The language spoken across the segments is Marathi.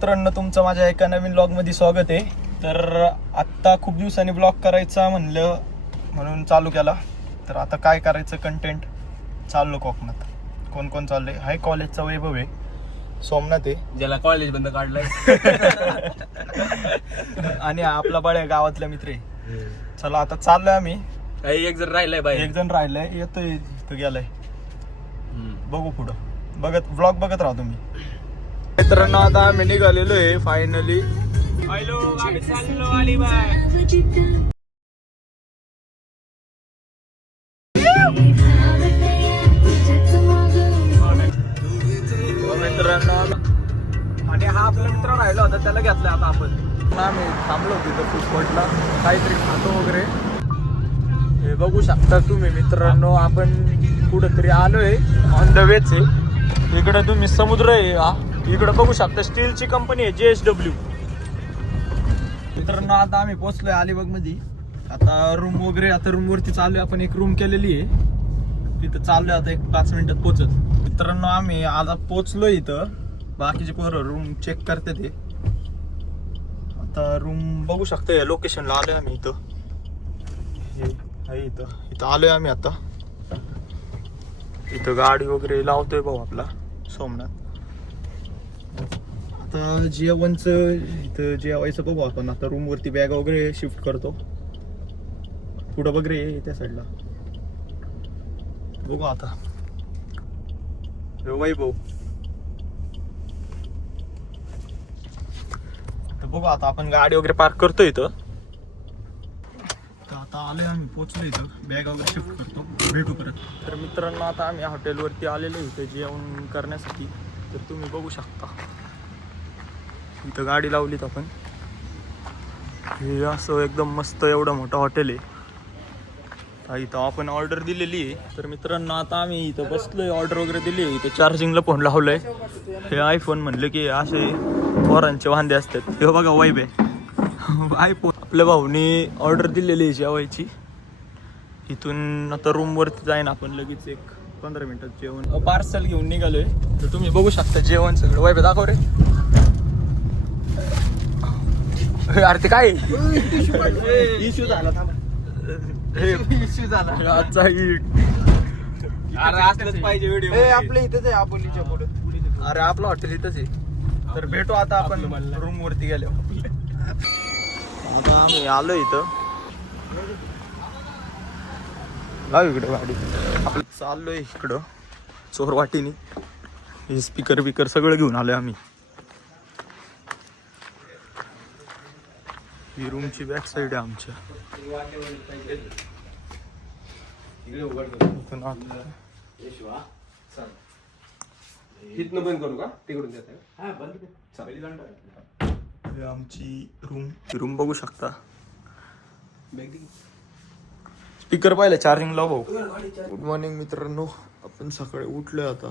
मित्रांनो, तुमचं माझ्या एका नवीन ब्लॉग मध्ये स्वागत आहे. तर आत्ता खूप दिवसांनी ब्लॉग करायचा म्हणलं म्हणून चालू केला. तर आता काय करायचं, कंटेंट चाललो कोकणात. कोण कोण चाललंय? हाय कॉलेजचा वैभव आहे, सोमनाथ आहे ज्याला कॉलेज बंद काढलाय आणि आपला बळ्या गावातला मित्र आहे. चला आता चाललोय आम्ही. एक जण राहिलाय बाई, एक जण राहिलाय, येतोय तो गेलाय. बघू पुढं बघत ब्लॉग बघत राहा तुम्ही. मित्रांनो, आता आम्ही निघालेलो आहे फायनली. हॅलो, आम्ही चाललो अलिबाग. मित्रांनो, आणि हा आपला मित्र राहिला होता, त्याला घेतला आता आपण. आम्ही थांबलो तिथं फूड कोर्टला, काहीतरी खातो वगैरे. हे बघू शकता तुम्ही मित्रांनो, आपण कुठंतरी आलोय, ऑन द वेच आहे. इकडं तुम्ही समुद्र आहे, हा इकडं बघू शकता. स्टीलची कंपनी आहे JSW. मित्रांनो, आता आम्ही पोहोचलोय अलिबाग मध्ये. आता रूम वगैरे, आता रूम वरती चाललोय आपण. एक रूम केलेली आहे तिथं, चाललोय आता एक 5 मिनिटात पोहोचत. मित्रांनो, आम्ही आता पोहोचलोय इथं. बाकीचे पोरं रूम चेक करते ते. आता रूम बघू शकता, लोकेशनला आलोय आम्ही. इथं इथं आलोय आम्ही. आता इथं गाडी वगैरे लावतोय भाऊ आपला सोमनाथ. आता जेवणचं इथं जेवायचं बघू आपण. आता रूम वरती बॅग वगैरे शिफ्ट करतो. पुढं वगैरे त्या साईडला बघू. आता वैभव बघू. आता आपण गाडी वगैरे पार्क करतो इथं. आता आलोय आम्ही, पोहोचलो इथं. बॅग वगैरे शिफ्ट करतो, भेटू परत. तर मित्रांनो, आता आम्ही हॉटेलवरती आलेलो इथं जेवण करण्यासाठी. तर तुम्ही बघू शकता इथं गाडी लावलीत आपण. हे असं एकदम मस्त एवढं मोठं हॉटेल आहे. इथं आपण ऑर्डर दिलेली आहे. तर मित्रांनो, आता आम्ही इथं बसलोय, ऑर्डर वगैरे दिली आहे. इथं चार्जिंगला फोन लावलंय. हे आयफोन म्हणलं की असे पोरांचे वांदे असतात. हे बघा वाईब आहे आयफोन. आपल्या भाऊने ऑर्डर दिलेली आहे जेवायची. इथून आता रूमवरती जाईन आपण लगेच. एक 15 मिनिटात जेवण पार्सल घेऊन निघालोय. तर तुम्ही बघू शकता जेवण सगळं. वाईब दाखव रे. अरे ते काय इश्यू झाला, इश्यू झाला आजचा. अरे असलंच पाहिजे व्हिडिओ. आपल्या इथंच आहे, आपोलीच्या पुढे. अरे आपलं हॉटेल इथंच आहे. तर भेटू आता आपण रूम वरती गेल्यावर. आता आम्ही आलो इथं. लाव इकडे गाडी. आपलं चाललोय इकडं चोरवाटीनी. हे स्पीकर बिकर सगळं घेऊन आलोय आम्ही. ही रूमची बॅक साईड आहे आमच्या. इथनं बंद करू का? तिकडून देत आमची रूम बघू शकता. स्पीकर पाहिलं, चार्जिंग लाव भाऊ. गुड मॉर्निंग मित्रांनो. आपण सकाळी उठलोय आता.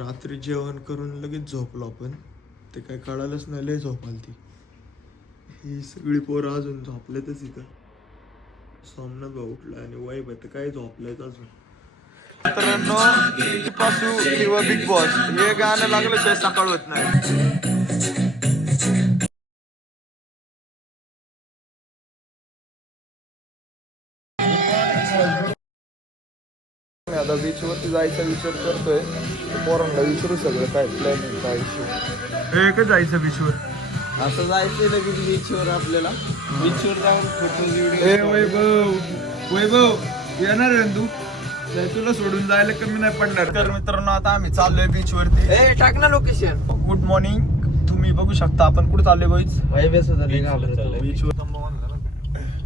रात्री जेवण करून लगेच झोपलो आपण. ते काय कळालंच नाही, लय झोप आली ती. ही सगळी पोरं अजून झोपलेतच इथं. सोमनाथ भाऊ उठला आणि वाईब आहे काय झोपलेत अजून. मित्रांनो, पासू किंवा बिग बॉस हे गाणं लागल्याशिवाय सकाळ होत नाही. आता बीच वरती जायचा विचार करतोय. पोरांना विचारू सगळं काय प्लॅनिंग, काय इश्यू. एकच जायचं बीचवर. असं जायचंय लगेच बीचवर. आपल्याला बीचवर जाऊन फोटो वैभव येणार आहे तू? तुला सोडून जायला कमी नाही पडणार. तर मित्रांनो, आता आम्ही चाललोय बीच वरती. टाक ना लोकेशन. Good morning. तुम्ही बघू शकता आपण कुठे चाललोय बोईच. बीचवर.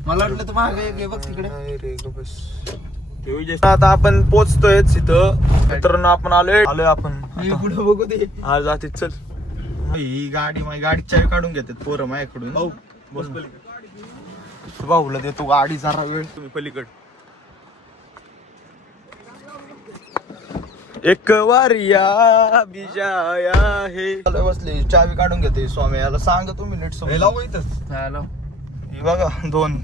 मला वाटलं तर मागे बघ तिकडे. आता आपण पोहोचतोय इथं. मित्रांनो, आपण आलोय आपण पुढे बघू दे. हा जाते. चल. ही गाडी माझी गाडीची चावी काढून घेतात पोरं माझ्याकडून. बस पलीकडे भाऊला देतो गाडी जरा वेळ. तुम्ही पलीकड. एक वारिया बिजाया हे बसले, चावी काढून घेते स्वामी. याला सांगा तुम्ही नीट समजून. लावू इथंच. हे बघा 2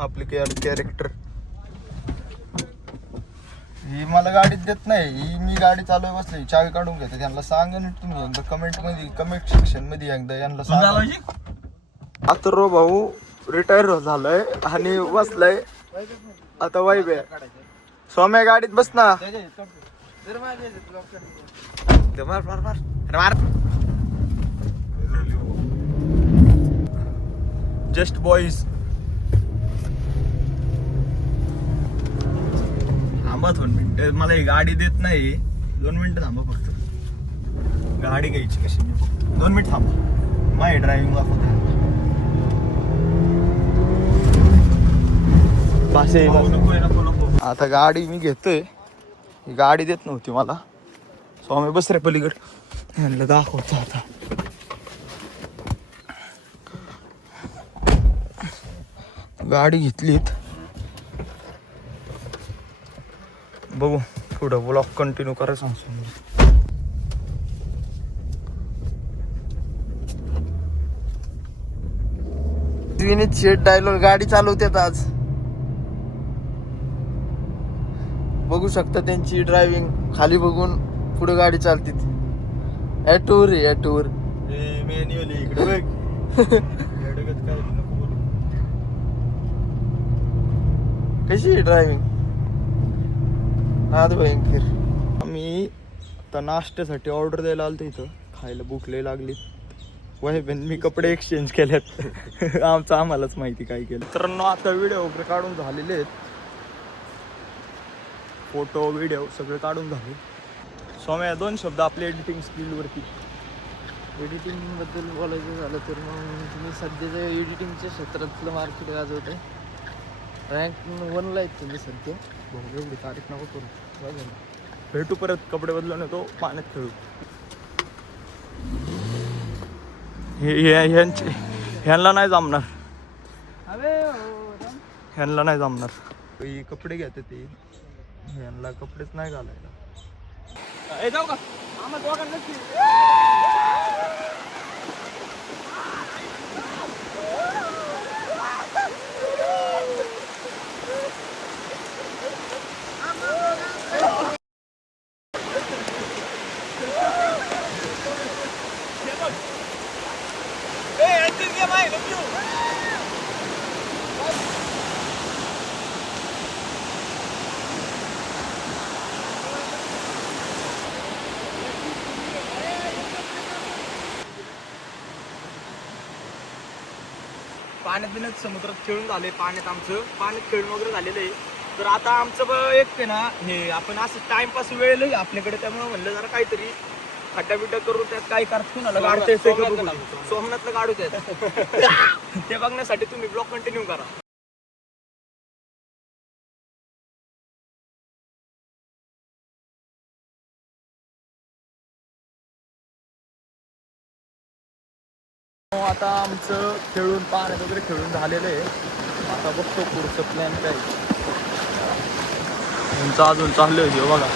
आपले कॅरेक्टर. ही मला गाडीत देत नाही, ही मी गाडी चालू बसली चावी काढून घेते. त्यांना सांगा नीट तुम्ही एकदा कमेंट सेक्शन मध्ये एकदा यांना सांगा. अथर्व भाऊ रिटायर झालाय आणि बसलाय आता वाईब आहे. सौम्या गाडीत बस ना. Just boys. थांबा 2 मिनिटं, मला ही गाडी देत नाही. 2 मिनिटं थांबा फक्त. गाडी घ्यायची कशी मी फक्त 2 मिनिट थांबा. माझी ड्रायव्हिंग दाखवते. आता गाडी मी घेतोय, ही गाडी देत नव्हती मला. स्वामी बस रे पलीकड. म्हणलं दाखवतो आता. गाडी घेतलीत, बघू पुढं ब्लॉग कंटिन्यू करायला सांगतो मी. विनीत शेट डायलॉग गाडी चालवतात आज. बघू शकता त्यांची ड्रायव्हिंग. खाली बघून पुढे गाडी चालते. ॲटोवर आहे ॲटोवर. इकडे बघ. कशी आहे ड्रायव्हिंग? हा भयंकर. आम्ही आता नाश्त्यासाठी ऑर्डर द्यायला आलतो इथं. खायला भूक लय लागली. पण मी कपडे एक्सचेंज केलेत. आम्हालाच माहिती काय केलं. तर आता व्हिडिओ वगैरे काढून झालेले आहेत. फोटो व्हिडिओ सगळे काढून झाले. स्वामी 2 शब्द आपल्या एडिटिंग स्किलवरती. एडिटिंगबद्दल बोलायचं झालं तर मग तुम्ही सध्याच्या एडिटिंगच्या क्षेत्रातलं मार्केट गाजवत आहे. रँक 1ला आहेत तुम्ही सध्या. एवढी तारीख नको करू. भेटू परत. कपडे बदलून येतो, पाण्यात खेळू. ह्यांना नाही जमणार. ह्यांना नाही जमणार. कपडे घेते ते. ह्यांना कपडेच नाही घालायला. जाऊ का? पाण्यात बिण्यात समुद्रात खेळून झाले. पाण्यात खेळून वगैरे झालेलं आहे. तर आता आमचं एक आहे ना, हे आपण असं टाइमपास वेळ नाही आपल्याकडे. त्यामुळे म्हणलं जरा काहीतरी खड्डा करू. त्यात काय करतो ना गाडते सोमनाथला काढू त्यात. ते बघण्यासाठी तुम्ही ब्लॉग कंटिन्यू करा. आता आमचं पाण्यात वगैरे खेळून झालेलं आहे. आता बघतो पुढचं प्लॅन काय. तुमचं अजून चाललं आहे बघा.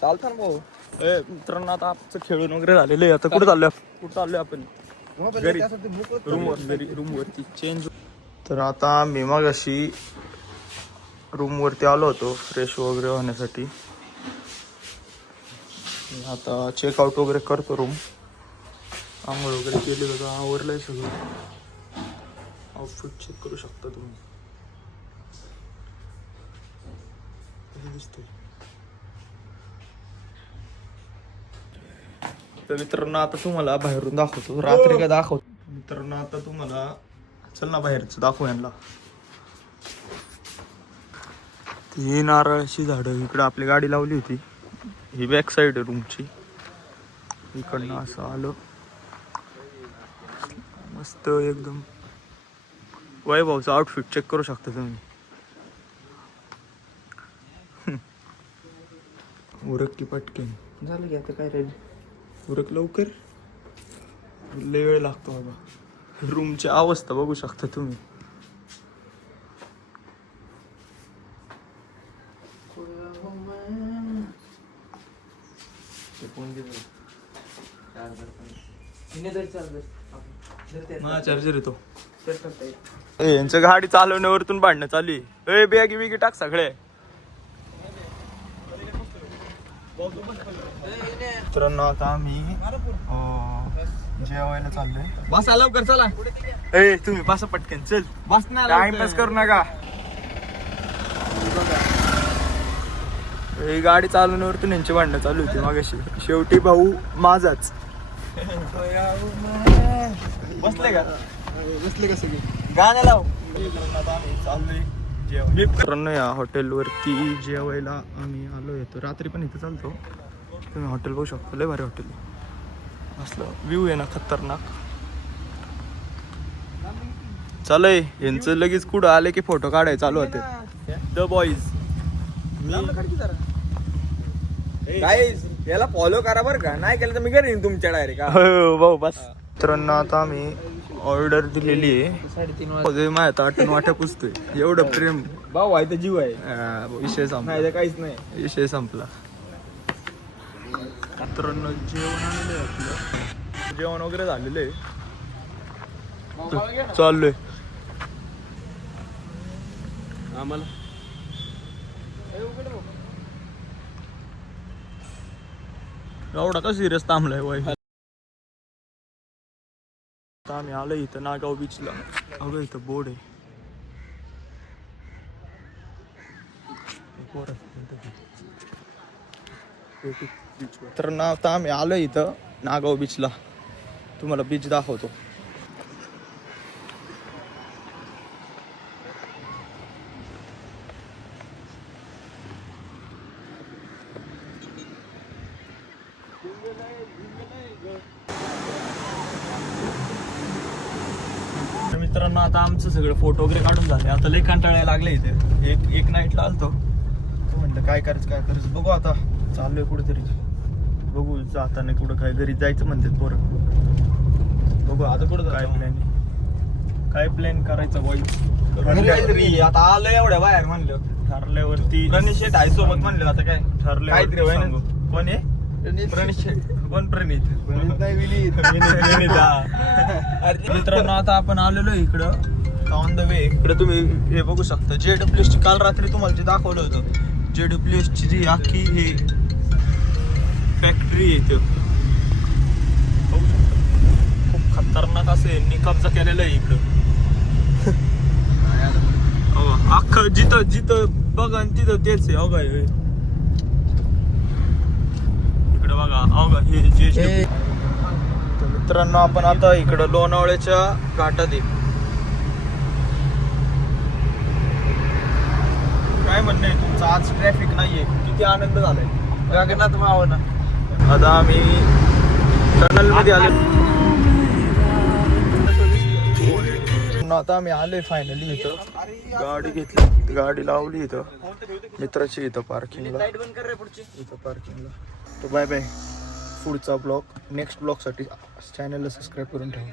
चालतं ना भाऊ. मित्रांनो आता आमचं खेळून वगैरे झालेलं आहे. आता कुठं चाललोय आपण? घरी. रूमवरती चेंज. तर आता मी मग अशी रूमवरती आलो होतो फ्रेश वगैरे होण्यासाठी. आता चेकआउट वगैरे करतो रूम. आंघोळ वगैरे केली बघा. आवरलंय सगळं. आउटफिट चेक करू शकता तुम्ही. दिसतंय. तर मित्रांनो आता तुम्हाला बाहेरून दाखवतो. रात्री काय दाखवतो मित्रांनो. आता तुम्हाला चल ना बाहेरचं दाखवू यांना. ही नारळाची झाडं इकडं आपली गाडी लावली होती. ही बॅक साईड आहे रूमची. इकडनं असं आलं मस्त एकदम. वैभवचं आउटफिट चेक करू शकता तुम्ही. उरक की पटकन. झालं की आता काय रेडी. उरक लवकर. लय वेळ लागतो बाबा. रूमची अवस्था बघू शकता तुम्ही. चार्जर येतो. यांचं गाडी चालवण्यावरतून भांडणं चालू आहे. बॅगी बिगी टाक सगळे. मित्रांनो आता आम्ही जेवायला चाललोय. बसा लवकर चला. तुम्ही बसा पटकन चल. बस ना टाइमपास करू नका. गाडी चालवण्यावरतून यांची भांडणं चालू होती मागाशी. शेवटी भाऊ माझाच. बसले का? बसले का सगळे? गाणं लाव. मित्रांनो या हॉटेलवरती जेवायला आम्ही आलो येतो. रात्री पण इथं चालतो. तुम्ही हॉटेल बघू शकता. लय भारी हॉटेल. असलं व्ह्यू आहे ना खतरनाक. चालय यांचं लगेच कुठं आले की फोटो काढाय चालू होते. The boys. गाईज याला फॉलो करा बरं का. नाही केलं तर मी करीन तुमच्या डायरेक्ट. हो भाऊ बस. मित्रांनो आता आम्ही ऑर्डर दिलेली आहे. 3:30 माझ्या ताटून वाट्या पुसतोय. एवढं प्रेम. भाऊ आहे तर जीव आहे. विषय संपला. नाही काहीच नाही. विषय संपला. मित्रांनो जेवण आलेलं आहे आपलं. जेवण वगैरे झालेलं आहे. चाललोय आम्हाला एवढा का सिरियस थांबलाय वाय. आता आम्ही आलो इथं नागाव बीचला. अगं इथं बोर्ड आहे. तर ना आता आम्ही आलो इथं नागाव बीचला. तुम्हाला बीच दाखवतो. तर मित्रांनो आता आमचं सगळं फोटो वगैरे काढून झाले. आता लई कंटाळायला लागले इथे. एक नाईटला आलतो. तो म्हणलं काय करायचं बघू. आता चाललोय कुठेतरी. बघू जाताना कुठं काय घरी जायचं म्हणतात पोरं. बघू आता कुठं काय प्लॅन करायचा काहीतरी आता आलं एवढ्या बाहेर म्हणलं. ठरल्यावरती प्रणित शेट आहे सोबत म्हणलं. आता काय ठरल्यावरती काहीतरी सांगू. कोण आहे? प्रणित शेट. कोण प्रणित? नाही विनीत. मित्रांनो आता आपण आलेलो इकडं ऑन द वे. इकडे तुम्ही हे बघू शकता. JWS ची काल रात्री तुम्हाला जे दाखवलं होतं. JWS ची जी अख्खी हे फॅक्टरी आहे इथं. बघू शकता. खूप खतरनाक असं यांनी कब्जा केलेला आहे इकडं. अख्खं जिथं बघा तिथं तेच आहे. अवघा इकडं बघा. अवघा हे JWS. तर मित्रांनो आपण आता इकडं लोणावळ्याच्या घाटात आहे. काय म्हणणं आहे तुमचं? आज ट्रॅफिक नाहीये. किती आनंद झालाय. गगनात मावना. आता आम्ही टनल मध्ये आलो. आता आम्ही आलोय फायनली इथं. गाडी घेतली. गाडी लावली इथं मित्राची. इथं पार्किंगला. इथं पार्किंगला. तर बाय बाय. पुढचा ब्लॉग नेक्स्ट ब्लॉगसाठी चॅनलला सबस्क्राईब करून ठेवा.